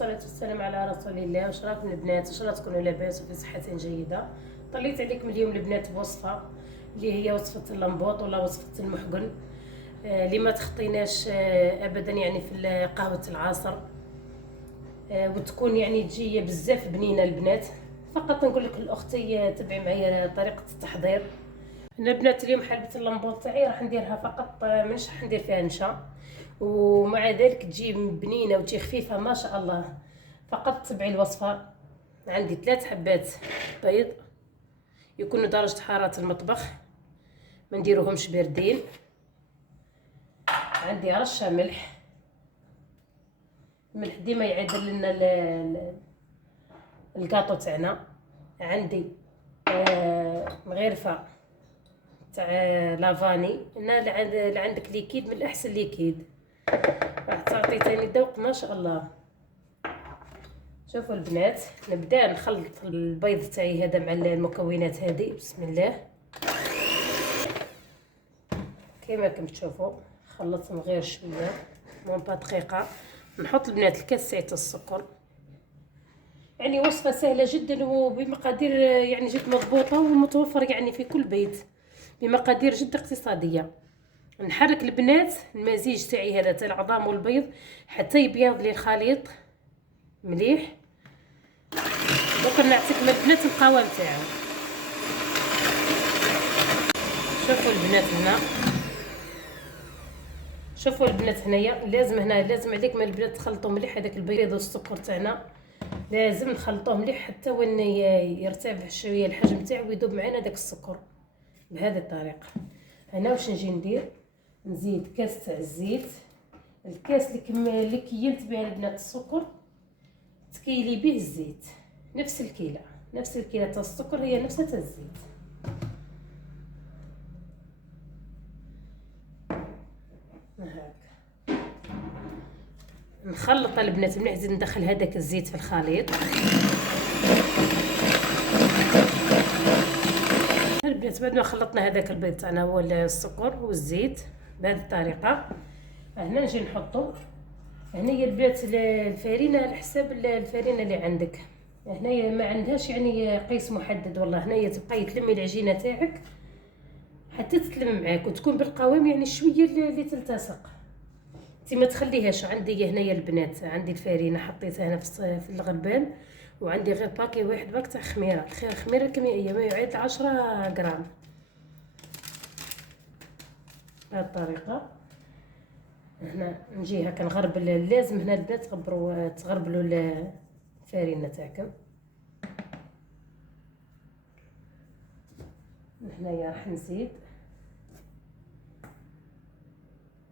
والصلاة والسلام على رسول الله. واش راكم البنات؟ ان شاء الله تكونوا لاباس وفي صحة جيدة. طليت عليكم اليوم البنات بوصفة اللي هي وصفة اللمبوط ولا وصفة المحقن، اللي ما تخطيناش ابدا يعني في قهوة العصر، وتكون يعني تجي بزاف بنينة البنات. فقط نقول لك الاختي تبعي معايا طريقة التحضير. انا البنات اليوم حلبة اللمبوط تاعي راح نديرها فقط، مش راح ندير فيها نشا، ومع ذلك تجي بنينه وتجي خفيفه ما شاء الله. فقط تبعي الوصفه. عندي 3 حبات بيض يكونوا درجه حراره المطبخ، ما نديروهمش باردين. عندي رشه ملح، الملح ديما يعدل لنا الكاطو تاعنا. عندي مغرفه تاع لافاني، اللي عندك ليكيد من احسن ليكيد راح تعطي تاني ذوق ما شاء الله. شوفوا البنات، نبدا نخلط البيض تاعي هذا مع المكونات هذه. بسم الله. كما راكم تشوفوا خلطتهم غير شويه مون با دقيقه. نحط البنات الكاس تاع السكر. يعني وصفه سهله جدا وبمقادير يعني جد مضبوطه ومتوفر يعني في كل بيت بمقادير جد اقتصاديه. نحرك البنات المزيج تاعي هذا تاع العظام والبيض حتى يبيض لي الخليط مليح. دوك نعطيكم البنات القوام تاعو. شوفوا البنات هنا، شوفوا البنات هنايا لازم عليكم البنات تخلطوا مليح هذاك البيض والسكر تاعنا. لازم نخلطوه مليح حتى وين يرتفع شويه الحجم تاعو ويذوب معنا داك السكر بهذه الطريقه. هنا واش نجي ندير، نزيد كاس تاع الزيت. الكاس اللي كيلت بها البنات السكر تكيلي به الزيت، نفس الكيله تاع السكر هي نفسها تاع الزيت. هاك نخلط البنات مليح. نزيد ندخل هذاك الزيت في الخليط. البنات بعد ما خلطنا هذاك البيض تاعنا هو السكر والزيت بهذه الطريقه، هنا نجي نحطو. هنايا البنات الفارينه على حساب الفارينه اللي عندك. هنايا ما عندهاش يعني قيس محدد والله. هنايا تبقاي تلمي العجينه تاعك حتى تتلم معاك وتكون بالقوام يعني شويه اللي تلتصق. انت ما تخليهاش. عندي هنايا البنات عندي الفارينه حطيتها هنا في الغلبان، وعندي غير باكي واحد باك تاع خميره. الخميره الكيميائيه ما يعادل 10 غرام بهذه الطريقه. هنا نجي هكا نغربل. لازم هنا البنات تغربلوا الفارينه تاعكم. هنايا راح نزيد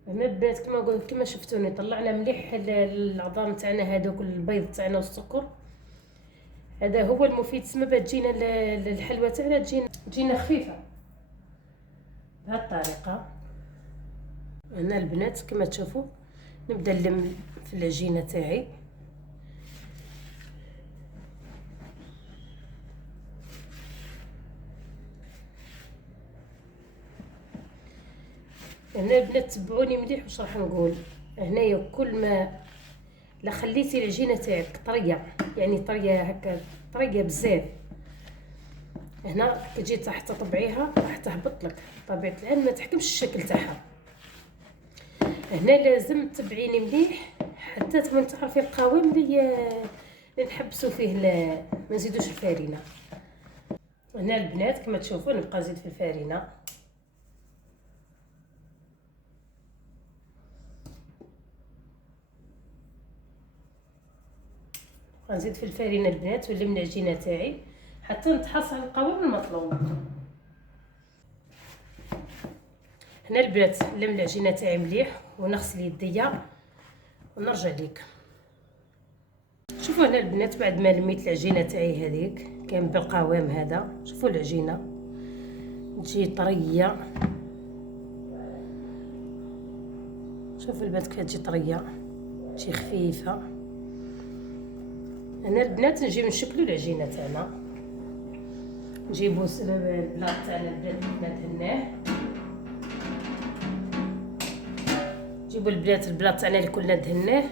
هنا البنات كما شفتوني طلعنا مليح العظام تاعنا هذوك البيض تاعنا والسكر. هذا هو المفيد سما تجينا الحلوه تاعنا تجينا خفيفه بهذه الطريقه. هنا البنات كما تشوفوا نبدا نلم في العجينه تاعي. هنا البنات تبعوني مليح واش راح نقول. هنايا كل ما لا خليتي العجينه تاعك طريه، يعني طريه هكا طريه بزاف، هنا كتجي تحت تطبعيها راح تهبط لك. طبيعه الحال ما تحكمش الشكل تاعها. هنا لازم تبعيني مليح حتى تكون تعرفي القوام اللي نحبسوا فيه ما نزيدوش الفارينه. هنا البنات كما تشوفوا نبقى نزيد في الفارينه. غنزيد في الفارينه البنات ونلم العجينه تاعي حتى نتحصل على القوام المطلوب. هنا البنات نلم العجينه تاعي مليح ونغسل يديا ونرجع ليك. شوفوا هنا البنات بعد ما لميت العجينه تاعي هذيك كان بالقوام هذا. شوفوا العجينه تجي طريه. شوفوا البنات كيف تجي طريه تجي خفيفه. هنا البنات نجيو نشكلوا العجينه تاعنا. نجيبوا البلاط تاعنا البنات دهناه. نجيبوا البنات البلاط تاعنا اللي كلنا دهناه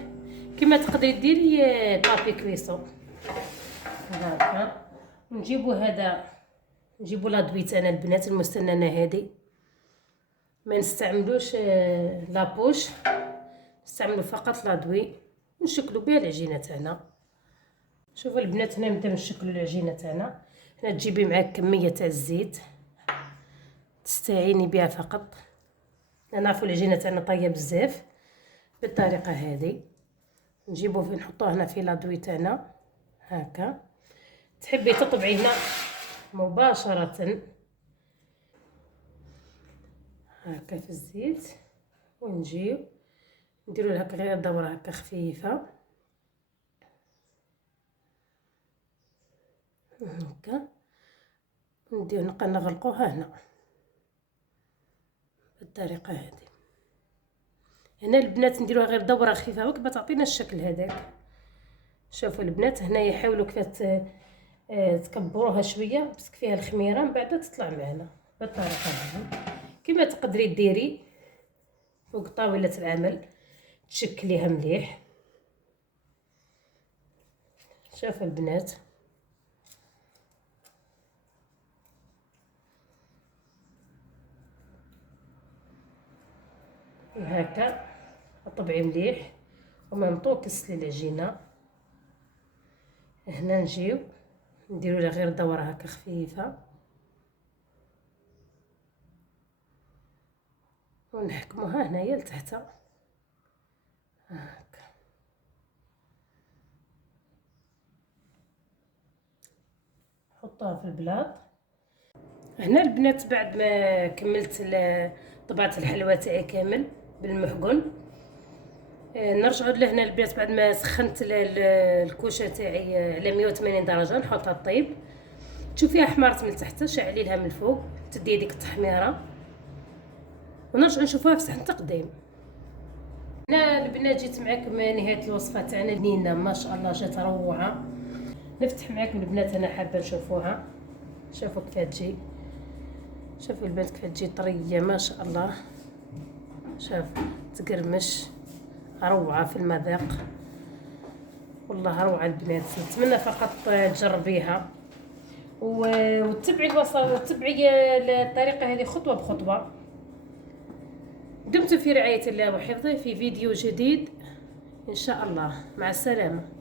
كما تقدري ديري طابي كويسو هكا. نجيبو هذا، نجيبو لادوي تاعنا البنات المستننه هذه، ما نستعملوش لابوش، نستعملو فقط لادوي ونشكلو بها العجينه تاعنا. شوفوا البنات هنا نبدا نشكلو العجينه تاعنا. هنا تجيبي معاك كميه تاع الزيت تستعيني بها فقط، نعرفوا العجينه تاعنا طايه بزاف. بالطريقه هذه نجيبوه نحطوه هنا في لادوي تاعنا هكا. تحبي تطبعي هنا مباشره هكا في الزيت، ونجيو نديرو لها غير دوره هكا خفيفه هكا، نديو نبقى نغلقوها هنا بالطريقه هذه. هنا البنات نديروها غير دوره خفيفه هكا باش تعطينا الشكل هذاك. شوفوا البنات هنايا حاولوا كيف تكبروها شويه بس فيها الخميره من بعد تطلع معنا بالطريقه هذه. كما تقدري ديري فوق طاوله العمل تشكليها مليح. شوفوا البنات هكا طبعي مليح وما نطوكس للعجينه. هنا نجيو نديرو لها غير دوره هكا خفيفه ونحكموها هنايا لتحت هكا. نحطوها في البلاط. هنا البنات بعد ما كملت طبعت الحلوى تاعي كامل بالمحقن، نرجعوا لهنا البنات بعد ما سخنت الكوشه تاعي على 180 درجه نحطها طيب. تشوفيها حمرت من تحت، شعلي لها من الفوق تدي ديك التحميره ونرجع نشوفوها في صحن تقديم. هنا البنات جيت معكم نهايه الوصفه تاعنا بنينه ما شاء الله جات روعه. نفتح معكم البنات انا حابه نشوفوها. شوفوا كيف تجي، شوفوا البنات كيف تجي طريه ما شاء الله. شوف تقرمش روعه في المذاق والله روعه البنات. نتمنى فقط تجربيها وتتبعي الوصفه وتتبعي الطريقه هذه خطوه بخطوه. دمتم في رعايه الله وحفظه في فيديو جديد ان شاء الله. مع السلامه.